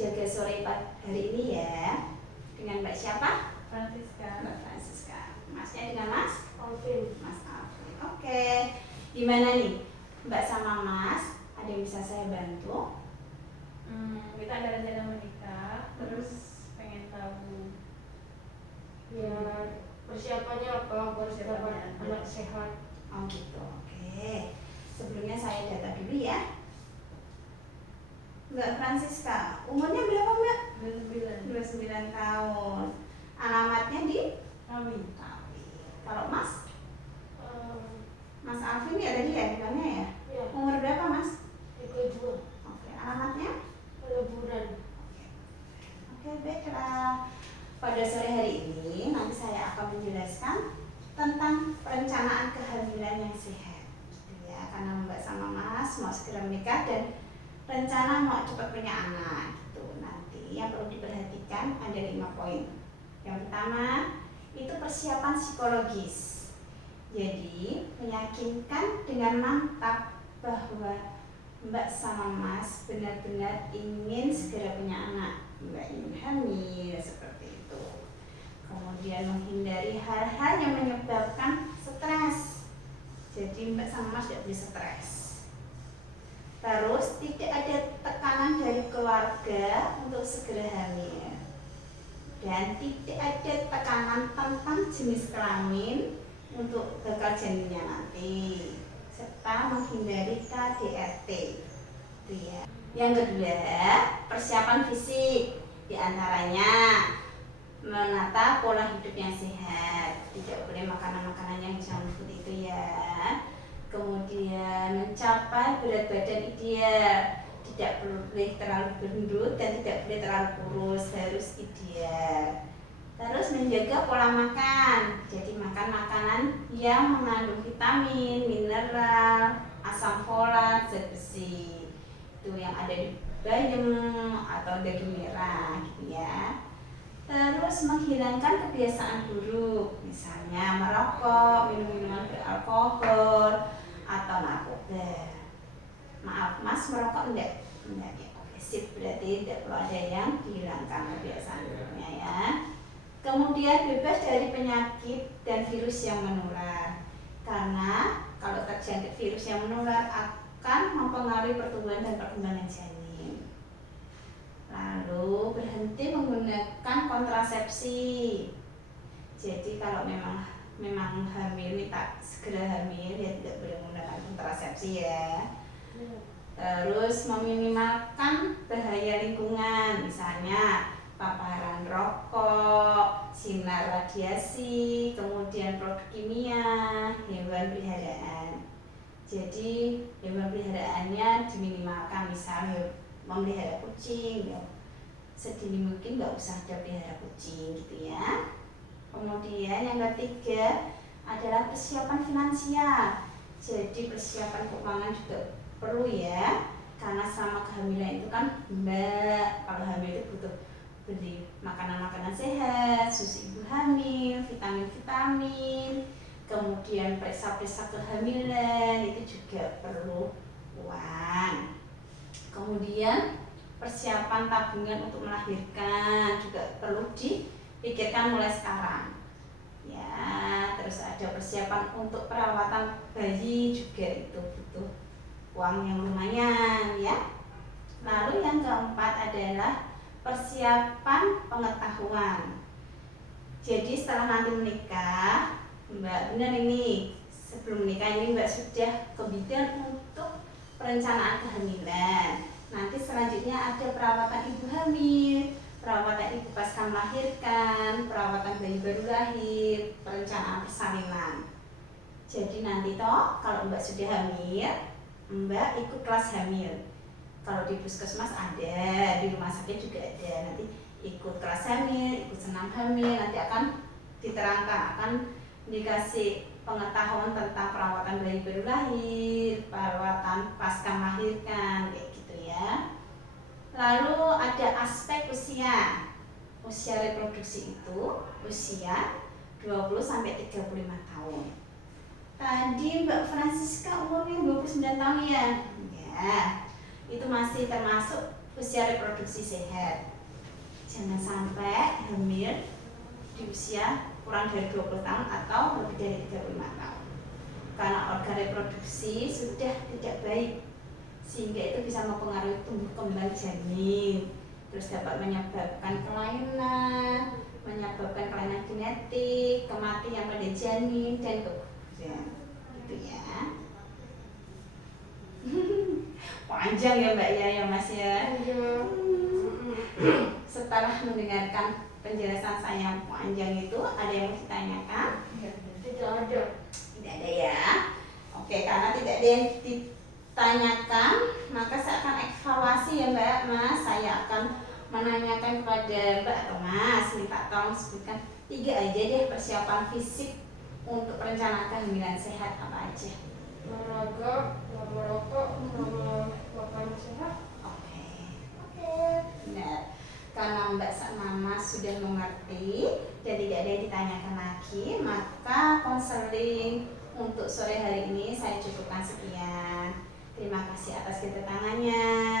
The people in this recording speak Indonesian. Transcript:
jaga sore hari ini ya. Dengan Mbak siapa? Francisca. Mbak Francisca. Masnya dengan Mas? Alvin. Mas Alvin. Oke. Gimana nih Mbak sama Mas? Ada yang bisa saya bantu? Kita ada rencana menikah, terus pengen tahu Ya persiapannya apa buat dapat anak sehat. Oh gitu. Oke. Sebelumnya saya data dulu ya. Mbak Francisca, umurnya berapa Mbak? 29. 29 tahun. Alamatnya di Kami. Kawi. Kalau Mas? Eh, Mas Alvin ya tadi ya bilangnya ya? ya Umur berapa Mas? 32 Oke, alamatnya? liburan. Oke, baiklah. Pada sore hari ini nanti saya akan menjelaskan tentang perencanaan kehamilan yang sehat. Gitu ya, karena Mbak sama Mas mau segera menikah dan rencana mau cepat punya anak gitu. Nanti yang perlu diperhatikan ada 5 poin. Yang pertama itu persiapan psikologis. Jadi meyakinkan dengan mantap bahwa Mbak sama Mas benar-benar ingin segera punya anak. Mbak ingin hamil seperti itu. Kemudian menghindari hal-hal yang menyebabkan stres. Jadi Mbak sama Mas tidak boleh stres. Terus tidak ada tekanan dari keluarga untuk segera hamil. Dan tidak ada tekanan tentang jenis kelamin untuk bakal janinnya nanti, serta menghindari KDRT. Itu ya. Yang kedua, persiapan fisik, diantaranya menata pola hidup yang sehat, tidak boleh makanan-makanan yang junk food itu ya. Kemudian mencapai berat badan ideal, tidak boleh terlalu gendut dan tidak boleh terlalu kurus, harus ideal. Terus menjaga pola makan, jadi makan makanan yang mengandung vitamin, mineral, asam folat, zat besi. Itu yang ada di bayam atau daging merah gitu ya. Terus menghilangkan kebiasaan buruk, misalnya merokok, minum minuman beralkohol, atau narkoba. Maaf Mas, merokok enggak? Enggak ya, oke sip, berarti tidak perlu ada yang dihilangkan kebiasaan buruknya ya. Kemudian bebas dari penyakit dan virus yang menular, karena kalau terjangkit virus yang menular akan mempengaruhi pertumbuhan dan perkembangan janin. Lalu berhenti menggunakan kontrasepsi. Jadi kalau memang hamil, minta segera hamil ya tidak boleh menggunakan kontrasepsi ya. Terus meminimalkan bahaya lingkungan, misalnya paparan rokok, sinar radiasi, kemudian produk kimia, hewan peliharaan. Jadi hewan peliharaannya diminimalkan, misalnya memelihara kucing, ya sedini mungkin nggak usah ada pelihara kucing gitu ya. Kemudian yang ketiga adalah persiapan finansial. Jadi persiapan keuangan juga perlu ya, karena selama kehamilan itu kan Mbak kalau hamil itu butuh beli makanan-makanan sehat, susu ibu hamil, vitamin-vitamin, kemudian periksa-periksa kehamilan itu juga perlu uang. Kemudian persiapan tabungan untuk melahirkan juga perlu dipikirkan mulai sekarang. Ya, terus ada persiapan untuk perawatan bayi juga itu butuh uang yang lumayan ya. Lalu yang keempat adalah persiapan pengetahuan. Jadi setelah nanti menikah, Mbak benar ini sebelum menikah ini Mbak sudah ke bidang untuk perencanaan kehamilan. Nanti selanjutnya ada perawatan ibu hamil, perawatan ibu pasca melahirkan, perawatan bayi baru lahir, perencanaan persalinan. Jadi nanti toh kalau Mbak sudah hamil, Mbak ikut kelas hamil. Kalau di puskesmas ada, di rumah sakit juga ada. Nanti ikut kelas hamil, ikut senam hamil, nanti akan diterangkan, akan dikasih pengetahuan tentang perawatan bayi baru lahir, perawatan pasca melahirkan, kayak gitu ya. Lalu ada aspek usia. Usia reproduksi itu usia 20 sampai 35 tahun. Tadi Mbak Francisca umurnya 29 tahun ya. Ya. Itu masih termasuk usia reproduksi sehat. Jangan sampai hamil di usia kurang dari 20 tahun atau lebih dari 35 tahun. Karena organ reproduksi sudah tidak baik, sehingga itu bisa mempengaruhi tumbuh kembang janin, terus dapat menyebabkan kelainan, menyebabkan kelainan genetik, kematian pada janin dan keguguran. Gitu ya. Panjang ya Mbak ya Mas ya. Iya. Setelah mendengarkan penjelasan saya panjang itu, ada yang mau ditanyakan? Tidak ada. Tidak ada ya. Oke, karena tidak ada yang ditanyakan, maka saya akan evaluasi ya Mbak Mas. Saya akan menanyakan kepada Mbak atau Mas, minta tolong sebutkan 3 aja deh persiapan fisik untuk perencanaan kehamilan sehat apa aja. Olahraga, nggak merokok, sama makan sehat. Oke, benar. Karena Mbak sama Mas sudah mengerti dan tidak ada yang ditanyakan lagi, maka konseling untuk sore hari ini saya cukupkan sekian. Terima kasih atas kedatangannya.